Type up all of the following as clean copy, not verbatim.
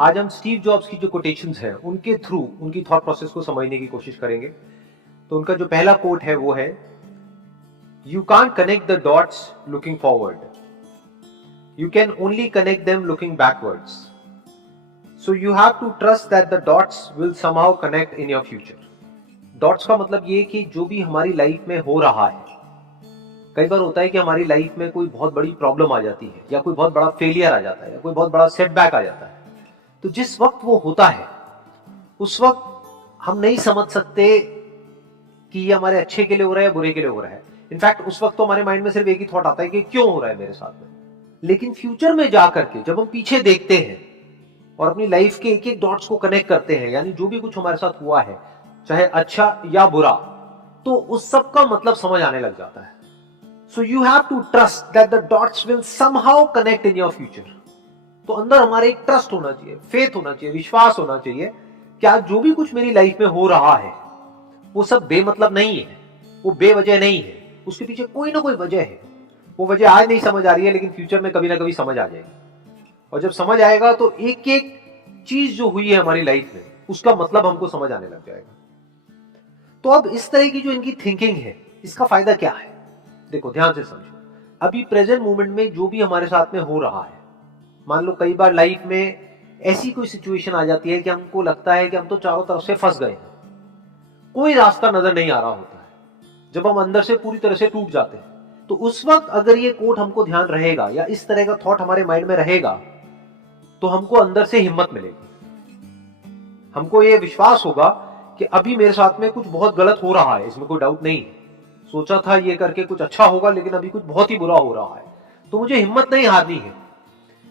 आज हम Steve jobs की जो कोटेशंस हैं उनके थ्रू उनकी थॉट प्रोसेस को समझने की कोशिश करेंगे। तो उनका जो पहला कोट है वो है, you can't connect the dots looking forward, you can only connect them looking backwards, so you have to trust that the dots will somehow connect in your future. Dots का मतलब ये कि जो भी हमारी लाइफ में हो रहा है, कई बार होता है कि हमारी लाइफ में कोई बहुत बड़ी प्रॉब्लम आ जाती है या कोई बहुत बड़ा फेलियर आ जाता है या कोई बहुत बड़ा सेटबैक आ जाता है, तो जिस वक्त वो होता है उस वक्त हम नहीं समझ सकते कि ये हमारे अच्छे के लिए हो रहा है या बुरे के लिए हो रहा है। इनफैक्ट उस वक्त तो हमारे माइंड में सिर्फ एक ही थॉट आता है कि क्यों हो रहा है मेरे साथ में। लेकिन फ्यूचर में जाकर के जब हम पीछे देखते हैं और अपनी लाइफ के एक एक डॉट्स को कनेक्ट करते हैं, यानी जो भी कुछ हमारे साथ हुआ है चाहे अच्छा या बुरा, तो उस सब का मतलब समझ आने लग जाता है। So you have to trust that the dots will somehow connect in your future. तो अंदर हमारे एक ट्रस्ट होना चाहिए, फेथ होना चाहिए, विश्वास होना चाहिए कि आज जो भी कुछ मेरी लाइफ में हो रहा है वो सब बेमतलब नहीं है, वो बेवजह नहीं है, उसके पीछे कोई ना कोई वजह है। वो वजह आज नहीं समझ आ रही है लेकिन फ्यूचर में कभी ना कभी समझ आ जाएगी, और जब समझ आएगा तो एक एक चीज जो हुई है हमारी लाइफ में उसका मतलब हमको समझ आने लग जाएगा। तो अब इस तरह की जो इनकी थिंकिंग है, इसका फायदा क्या है? देखो ध्यान से समझो। अभी प्रेजेंट मोमेंट में जो भी हमारे साथ में हो रहा है, मान लो कई बार लाइफ में ऐसी कोई सिचुएशन आ जाती है कि हमको लगता है कि हम तो चारों तरफ से फंस गए हैं, कोई रास्ता नजर नहीं आ रहा होता है, जब हम अंदर से पूरी तरह से टूट जाते हैं, तो उस वक्त अगर ये कोट हमको ध्यान रहेगा या इस तरह का थॉट हमारे माइंड में रहेगा तो हमको अंदर से हिम्मत मिलेगी। हमको ये विश्वास होगा कि अभी मेरे साथ में कुछ बहुत गलत हो रहा है, इसमें कोई डाउट नहीं है। सोचा था ये करके कुछ अच्छा होगा लेकिन अभी कुछ बहुत ही बुरा हो रहा है, तो मुझे हिम्मत नहीं हारनी है,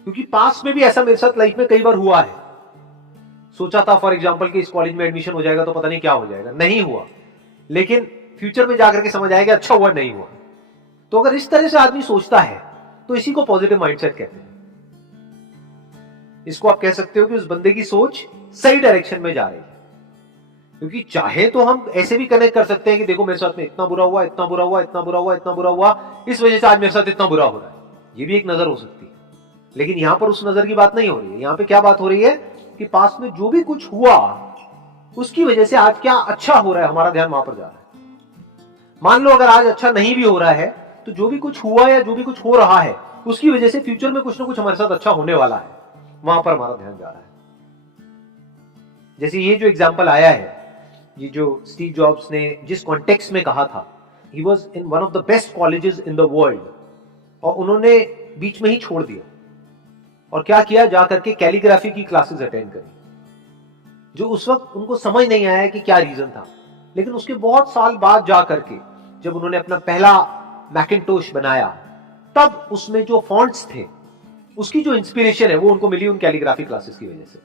क्योंकि पास्ट में भी ऐसा मेरे साथ लाइफ में कई बार हुआ है। सोचा था फॉर एग्जांपल कि इस कॉलेज में एडमिशन हो जाएगा तो पता नहीं क्या हो जाएगा, नहीं हुआ, लेकिन फ्यूचर में जाकर के समझ आएगा अच्छा हुआ नहीं हुआ। तो अगर इस तरह से आदमी सोचता है तो इसी को पॉजिटिव माइंडसेट कहते हैं। इसको आप कह सकते हो कि उस बंदे की सोच सही डायरेक्शन में जा रही है, क्योंकि चाहे तो हम ऐसे भी कनेक्ट कर सकते हैं कि देखो मेरे साथ में इतना बुरा हुआ, इतना बुरा हुआ, इतना बुरा हुआ, इतना बुरा हुआ, इस वजह से आज मेरे साथ इतना बुरा हो रहा है, ये भी एक नजर हो सकती है। लेकिन यहां पर उस नजर की बात नहीं हो रही है। यहां पे क्या बात हो रही है कि पास्ट में जो भी कुछ हुआ उसकी वजह से आज क्या अच्छा हो रहा है, हमारा ध्यान वहां पर जा रहा है। मान लो अगर आज अच्छा नहीं भी हो रहा है तो जो भी कुछ हुआ या जो भी कुछ हो रहा है उसकी वजह से फ्यूचर में कुछ ना कुछ हमारे साथ अच्छा होने वाला है, वहां पर हमारा ध्यान जा रहा है। जैसे ये जो एग्जाम्पल आया है, ये जो स्टीव जॉब्स ने जिस कॉन्टेक्स्ट में कहा था, he was in one of the best colleges in the world, और उन्होंने बीच में ही छोड़ दिया और क्या किया, जाकर के कैलीग्राफी की क्लासेस अटेंड करी, जो उस वक्त उनको समझ नहीं आया कि क्या रीजन था। लेकिन उसके बहुत साल बाद जाकर के जब उन्होंने अपना पहला मैकिन्टोश बनाया, तब उसमें जो फॉन्ट्स थे उसकी जो इंस्पिरेशन है वो उनको मिली उन कैलीग्राफी क्लासेस की वजह से।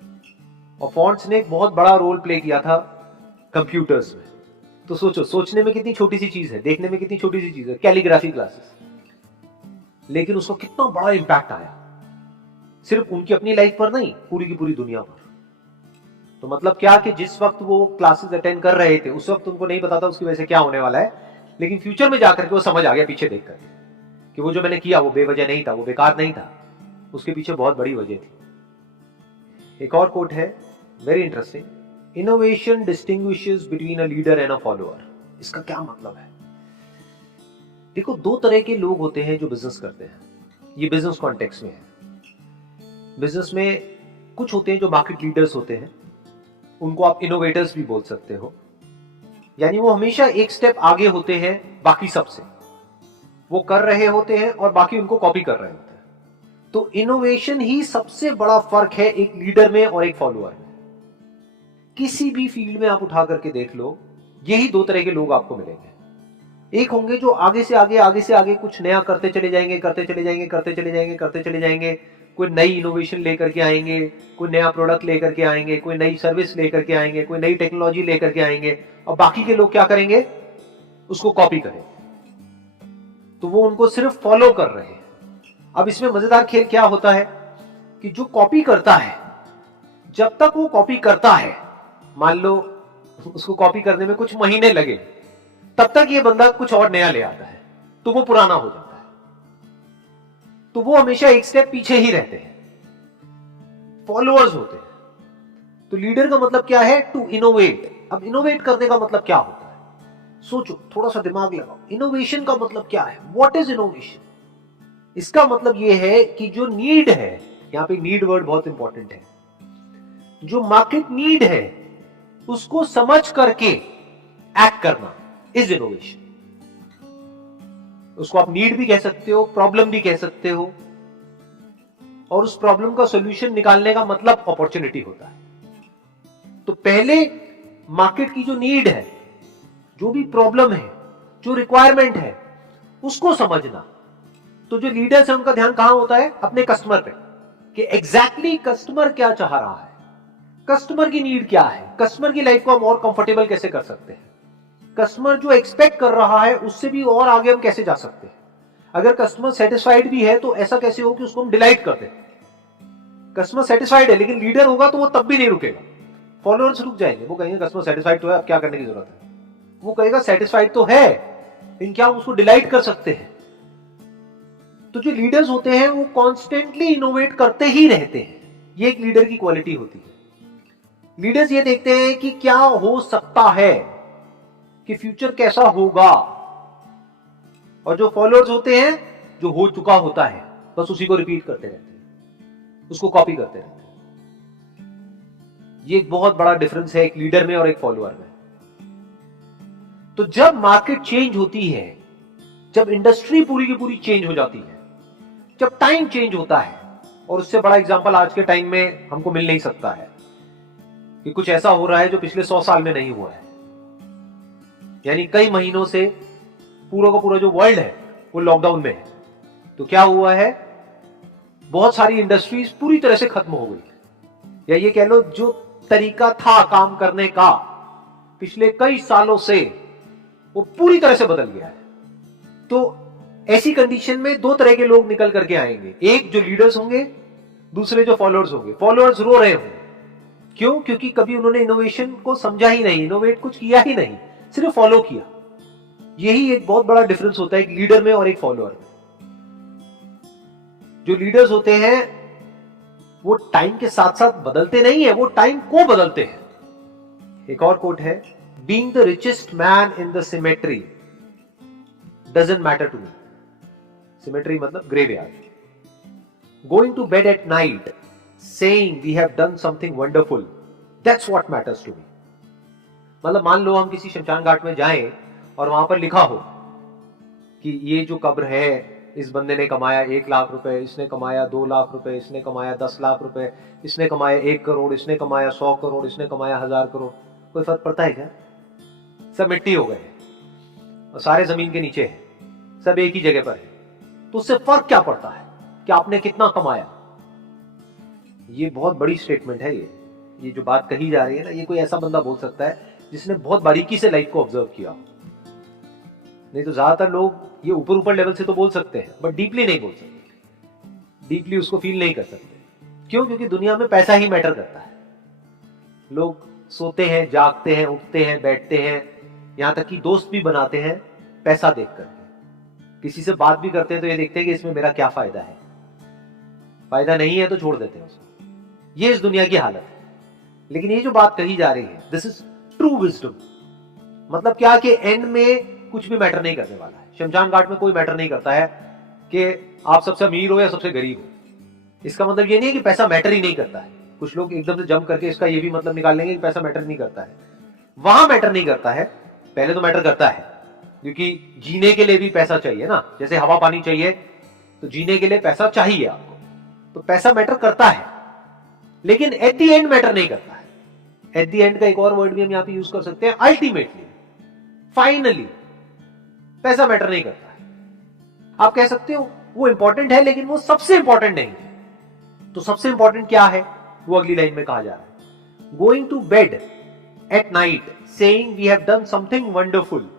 और फॉन्ट्स ने एक बहुत बड़ा रोल प्ले किया था कंप्यूटर्स में। तो सोचो, सोचने में कितनी छोटी सी चीज है, देखने में कितनी छोटी सी चीज है, कैलीग्राफी क्लासेस, लेकिन उसका कितना बड़ा इंपैक्ट आया, सिर्फ उनकी अपनी लाइफ पर नहीं, पूरी की पूरी दुनिया पर। तो मतलब क्या कि जिस वक्त वो क्लासेस अटेंड कर रहे थे उस वक्त उनको नहीं पता था उसकी वजह से क्या होने वाला है, लेकिन फ्यूचर में जाकर के वो समझ आ गया पीछे देख करके कि वो जो मैंने किया वो बेवजह नहीं था, वो बेकार नहीं था, उसके पीछे बहुत बड़ी वजह थी। एक और कोट है, very interesting, innovation distinguishes between a leader and a follower. इसका क्या मतलब है? देखो, दो तरह के लोग होते हैं जो बिजनेस करते हैं, ये बिजनेस कॉन्टेक्स्ट में है। बिजनेस में कुछ होते हैं जो मार्केट लीडर्स होते हैं, उनको आप इनोवेटर्स भी बोल सकते हो, यानी वो हमेशा एक स्टेप आगे होते हैं बाकी सबसे, वो कर रहे होते हैं और बाकी उनको कॉपी कर रहे होते हैं। तो इनोवेशन ही सबसे बड़ा फर्क है एक लीडर में और एक फॉलोअर में। किसी भी फील्ड में आप उठा करके देख लो, यही दो तरह के लोग आपको मिलेंगे। एक होंगे जो आगे से आगे कुछ नया करते चले जाएंगे, करते चले जाएंगे, करते चले जाएंगे, करते चले जाएंगे, कोई नई इनोवेशन लेकर के आएंगे, कोई नया प्रोडक्ट लेकर के आएंगे, कोई नई सर्विस लेकर के आएंगे, कोई नई टेक्नोलॉजी लेकर के आएंगे, और बाकी के लोग क्या करेंगे, उसको कॉपी करेंगे। तो वो उनको सिर्फ फॉलो कर रहे हैं। अब इसमें मजेदार खेल क्या होता है कि जो कॉपी करता है, जब तक वो कॉपी करता है, मान लो उसको कॉपी करने में कुछ महीने लगे, तब तक ये बंदा कुछ और नया ले आता है तो वो पुराना हो जाता है। तो वो हमेशा एक स्टेप पीछे ही रहते हैं। फॉलोअर्स होते हैं तो लीडर का मतलब क्या है? To innovate. अब इनोवेट करने का मतलब क्या होता है? सोचो, थोड़ा सा दिमाग लगाओ। इनोवेशन का मतलब क्या है? What is innovation? इसका मतलब यह है कि जो नीड है, यहां पे नीड वर्ड बहुत इंपॉर्टेंट है, जो मार्केट नीड है उसको समझ करके एक्ट करना इज इनोवेशन। उसको आप नीड भी कह सकते हो, प्रॉब्लम भी कह सकते हो, और उस प्रॉब्लम का सॉल्यूशन निकालने का मतलब अपॉर्चुनिटी होता है। तो पहले मार्केट की जो नीड है, जो भी प्रॉब्लम है, जो रिक्वायरमेंट है, उसको समझना। तो जो लीडर्स है उनका ध्यान कहां होता है? अपने कस्टमर पे, कि एग्जैक्टली कस्टमर क्या चाह रहा है, कस्टमर की नीड क्या है, कस्टमर की लाइफ को हम और कंफर्टेबल कैसे कर सकते हैं, कस्टमर जो एक्सपेक्ट कर रहा है उससे भी और आगे हम कैसे जा सकते हैं। अगर कस्टमर सेटिस्फाइड भी है तो ऐसा कैसे हो कि उसको हम डिलाइट कर दें। कस्टमर सेटिस्फाइड है लेकिन लीडर होगा तो वो तब भी नहीं रुकेगा, फॉलोअर्स रुक जाएंगे। वो कहेंगे कस्टमर सेटिस्फाइड तो है, अब क्या करने की जरूरत है। वो कहेगा सेटिस्फाइड तो है लेकिन क्या हम उसको डिलाइट कर सकते हैं। तो जो लीडर्स होते हैं वो कॉन्स्टेंटली इनोवेट करते ही रहते हैं। ये एक लीडर की क्वालिटी होती है। लीडर्स ये देखते हैं कि क्या हो सकता है, कि फ्यूचर कैसा होगा, और जो फॉलोअर्स होते हैं जो हो चुका होता है बस उसी को रिपीट करते रहते हैं, उसको कॉपी करते रहते हैं। ये एक बहुत बड़ा डिफरेंस है एक लीडर में और एक फॉलोअर में। तो जब मार्केट चेंज होती है, जब इंडस्ट्री पूरी की पूरी चेंज हो जाती है, जब टाइम चेंज होता है, और उससे बड़ा एग्जांपल आज के टाइम में हमको मिल नहीं सकता है कि कुछ ऐसा हो रहा है जो पिछले 100 साल में नहीं हुआ है। यानी कई महीनों से पूरा का पूरा जो वर्ल्ड है वो लॉकडाउन में है। तो क्या हुआ है? बहुत सारी इंडस्ट्रीज पूरी तरह से खत्म हो गई, या ये कह लो जो तरीका था काम करने का पिछले कई सालों से वो पूरी तरह से बदल गया है। तो ऐसी कंडीशन में दो तरह के लोग निकल करके आएंगे, एक जो लीडर्स होंगे, दूसरे जो फॉलोअर्स होंगे। फॉलोअर्स रो रहे होंगे, क्यों? क्योंकि कभी उन्होंने इनोवेशन को समझा ही नहीं, इनोवेट कुछ किया ही नहीं, सिर्फ फॉलो किया। यही एक बहुत बड़ा डिफरेंस होता है एक लीडर में और एक फॉलोअर में। जो लीडर्स होते हैं वो टाइम के साथ साथ बदलते नहीं है, वो टाइम को बदलते हैं। एक और कोट है, being the richest man in the cemetery doesn't matter to me. Cemetery मतलब graveyard. Going to bed at night saying we have done something wonderful, that's what matters to me. मतलब मान लो हम किसी शमशान घाट में जाएं और वहां पर लिखा हो कि ये जो कब्र है, इस बंदे ने कमाया 1 लाख रुपए, इसने कमाया 2 लाख रुपए, इसने कमाया 10 लाख रुपए, इसने कमाया 1 करोड़, इसने कमाया 100 करोड़, इसने कमाया 1000 करोड़। कोई फर्क पड़ता है क्या? सब मिट्टी हो गए और सारे जमीन के नीचे हैं, सब एक ही जगह पर है। तो उससे फर्क क्या पड़ता है कि आपने कितना कमाया? ये बहुत बड़ी स्टेटमेंट है। ये जो बात कही जा रही है ना, ये कोई ऐसा बंदा बोल सकता है जिसने बहुत बारीकी से लाइफ को ऑब्जर्व किया। नहीं तो ज्यादातर लोग ये ऊपर ऊपर लेवल से तो बोल सकते हैं बट डीपली नहीं बोल सकते, डीपली उसको फील नहीं कर सकते। क्यों? क्योंकि दुनिया में पैसा ही मैटर करता है। लोग सोते हैं, जागते हैं, उठते हैं, बैठते हैं, यहां तक कि दोस्त भी बनाते हैं पैसा देख करके। किसी से बात भी करते हैं तो ये देखते हैं कि इसमें मेरा क्या फायदा है, फायदा नहीं है तो छोड़ देते हैं उसको। ये इस दुनिया की हालत है। लेकिन ये जो बात कही जा रही है, दिस इज ट्रू विजडम। मतलब क्या कि एंड में कुछ भी मैटर नहीं करने वाला है। शमशान घाट में कोई मैटर नहीं करता है कि आप सबसे अमीर हो या सबसे गरीब हो। इसका मतलब ये नहीं है कि पैसा मैटर ही नहीं करता है। कुछ लोग एकदम से जंप करके इसका ये भी मतलब निकाल लेंगे कि पैसा मैटर नहीं करता है। वहां मैटर नहीं करता है, पहले तो मैटर करता है, क्योंकि जीने के लिए भी पैसा चाहिए ना। जैसे हवा पानी चाहिए तो जीने के लिए पैसा चाहिए आपको, तो पैसा मैटर करता है, लेकिन एट द एंड मैटर नहीं करता है। एट द एंड का एक और वर्ड भी हम यहां पे यूज कर सकते हैं, अल्टीमेटली, फाइनली। पैसा मैटर नहीं करता है। आप कह सकते हो वो इंपॉर्टेंट है लेकिन वो सबसे इंपॉर्टेंट नहीं है। तो सबसे इंपॉर्टेंट क्या है वो अगली लाइन में कहा जा रहा है, going to bed at night saying we have done something wonderful,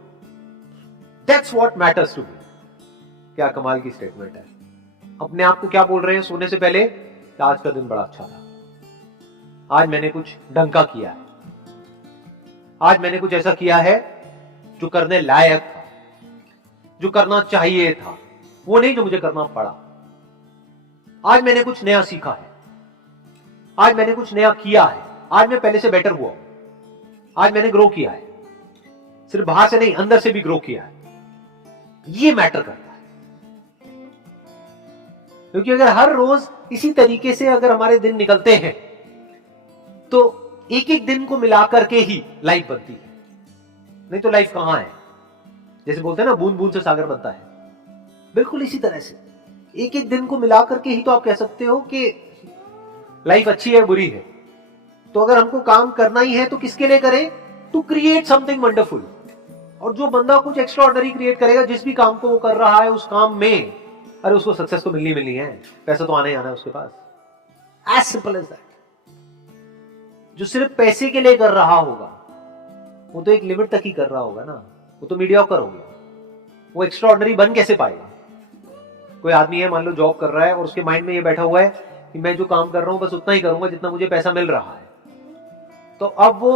that's what matters to me. क्या कमाल की स्टेटमेंट है। अपने आप को क्या बोल रहे हैं सोने से पहले? आज का दिन बड़ा अच्छा था, आज मैंने कुछ ढंग का किया है, आज मैंने कुछ ऐसा किया है जो करने लायक था, जो करना चाहिए था, वो नहीं जो मुझे करना पड़ा। आज मैंने कुछ नया सीखा है, आज मैंने कुछ नया किया है, आज मैं पहले से बेटर हुआ हूं, आज मैंने ग्रो किया है, सिर्फ बाहर से नहीं अंदर से भी ग्रो किया है। ये मैटर करता है, क्योंकि अगर हर रोज इसी तरीके से अगर हमारे दिन निकलते हैं तो एक एक दिन को मिलाकर के ही लाइफ बनती है, नहीं तो लाइफ कहां है। जैसे बोलते हैं ना बूंद बूंद से सागर बनता है, बिल्कुल इसी तरह से एक एक दिन को मिलाकर के ही तो आप कह सकते हो कि लाइफ अच्छी है बुरी है। तो अगर हमको काम करना ही है तो किसके लिए करें, टू क्रिएट समथिंग वंडरफुल। और जो बंदा कुछ एक्स्ट्रा ऑर्डिनरी क्रिएट करेगा जिस भी काम को वो कर रहा है उस काम में, अरे उसको सक्सेस तो मिलनी है, पैसा तो आना ही आना है उसके पास। As simple as that. जो सिर्फ पैसे के लिए कर रहा होगा वो तो एक लिमिट तक ही कर रहा होगा ना, वो तो मीडियोकर हो गया, वो एक्स्ट्रा ऑर्डिनरी बन कैसे पाएगा। कोई आदमी है मान लो जॉब कर रहा है और उसके माइंड में ये बैठा हुआ है कि मैं जो काम कर रहा हूं बस उतना ही करूंगा जितना मुझे पैसा मिल रहा है, तो अब वो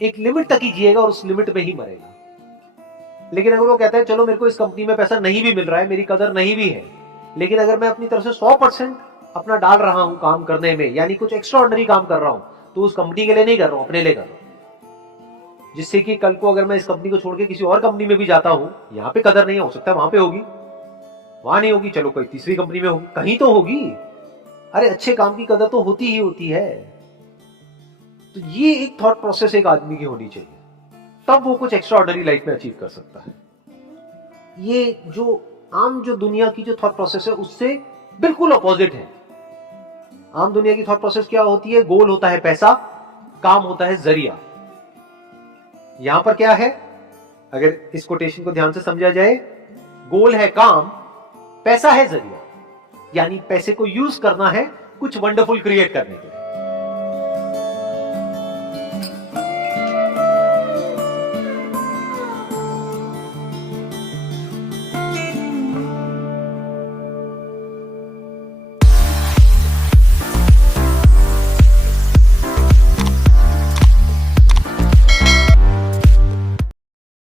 एक लिमिट तक ही जिएगा और उस लिमिट में ही मरेगा। लेकिन अगर वो कहता है चलो मेरे को इस कंपनी में पैसा नहीं भी मिल रहा है, मेरी कदर नहीं भी है, लेकिन अगर मैं अपनी तरफ से 100% अपना डाल रहा हूं काम करने में, यानी कुछ एक्स्ट्रा ऑर्डिनरी काम कर रहा हूं, तो उस कंपनी के लिए नहीं कर रहा हूं, अपने लिए कर रहा हूं। जिससे कि कल को अगर मैं इस कंपनी को छोड़ के किसी और कंपनी में भी जाता हूं, यहां पे कदर नहीं हो सकता, वहां पे होगी, वहां नहीं होगी, चलो कोई तीसरी कंपनी में होगी, कहीं तो होगी। अरे अच्छे काम की कदर तो होती ही होती है। तो ये एक थॉट प्रोसेस एक आदमी की होनी चाहिए, तब वो कुछ एक्स्ट्रा ऑर्डिनरी लाइफ में अचीव कर सकता है। ये जो आम जो दुनिया की जो थॉट प्रोसेस है उससे बिल्कुल अपोजिट है। आम दुनिया की थॉट प्रोसेस क्या होती है, गोल होता है पैसा, काम होता है जरिया। यहां पर क्या है, अगर इस कोटेशन को ध्यान से समझा जाए, गोल है काम, पैसा है जरिया, यानी पैसे को यूज करना है कुछ वंडरफुल क्रिएट करने के लिए।